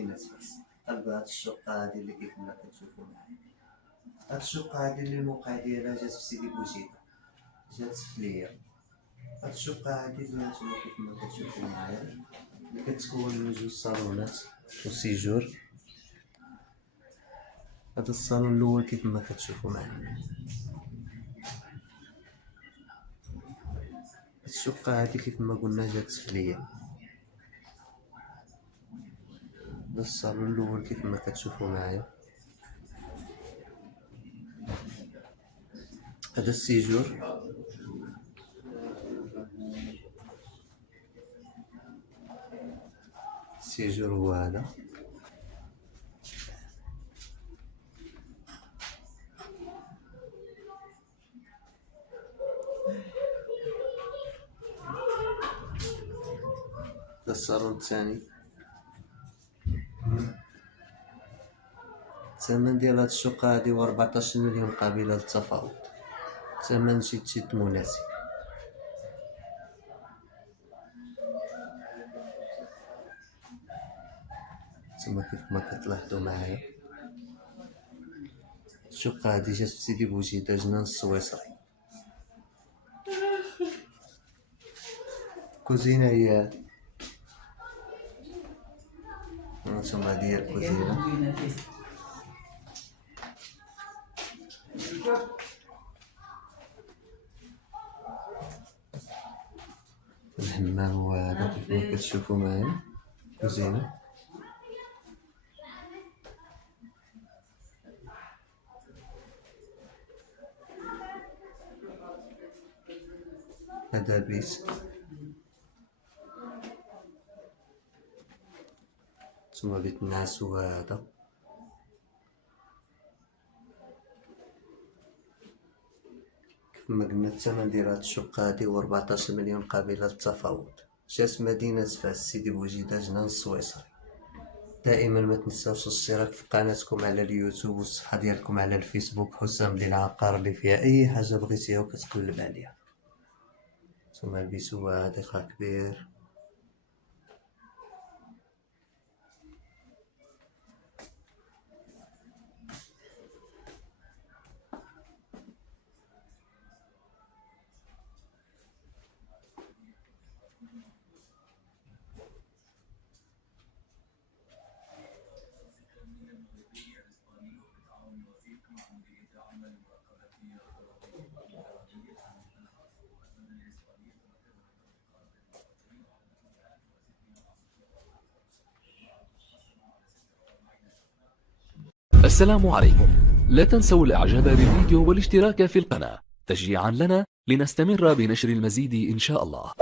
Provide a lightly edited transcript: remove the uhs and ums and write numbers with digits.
الناس بس. تلقى هاد الشقة هادي اللي كيف ما كتشوفو معايا، هاد الشقة هادي اللي الموقع ديالها جات في سيدي بوزيدة، جات سفلية. هاد الشقة هادي اللي نتوما كيف ما كتشوفو معايا اللي كتكون من جوج صالونات وسيجور. هاد الصالون الأول كيف ما كتشوفو معايا. هاد الشقة هادي كيف ما قلنا جات سفلية. هاد الصالون الأول كيف ما كتشوفو معايا. هذا السيجور، السيجور هو هذا. هذا الصالون الثاني. الثمن ديال هاد الشقة هادي هو 14 مليون قابلة للتفاوض، ثمن جد مناسب. تما كيف ما كتلاحظوا معايا الشقة هادي جات في سيدي بوزيدة جنان السويسري. كوزينة هي هانتوما ديال الكوزينة. الحمام هو هذا كيف ما كتشوفوا معايا، كوزينة. هذا بيت، ثم بيت الناس هو هذا. كيف ما قلنا الثمن ديال هاد الشقة هادي هو 14 مليون قابلة للتفاوض. جات مدينة فاس سيدي بوزيدة جنان السويسري. دائما ما تنساوش الاشتراك في قناتكم على اليوتيوب والصفحة ديالكم على الفيسبوك حسام للعقار اللي فيها اي حاجة بغيتيها وكتقلب عليها. ثم البيت هو حديقة كبير. السلام عليكم. لا تنسوا الاعجاب بالفيديو والاشتراك في القناة تشجيعا لنا لنستمر بنشر المزيد إن شاء الله.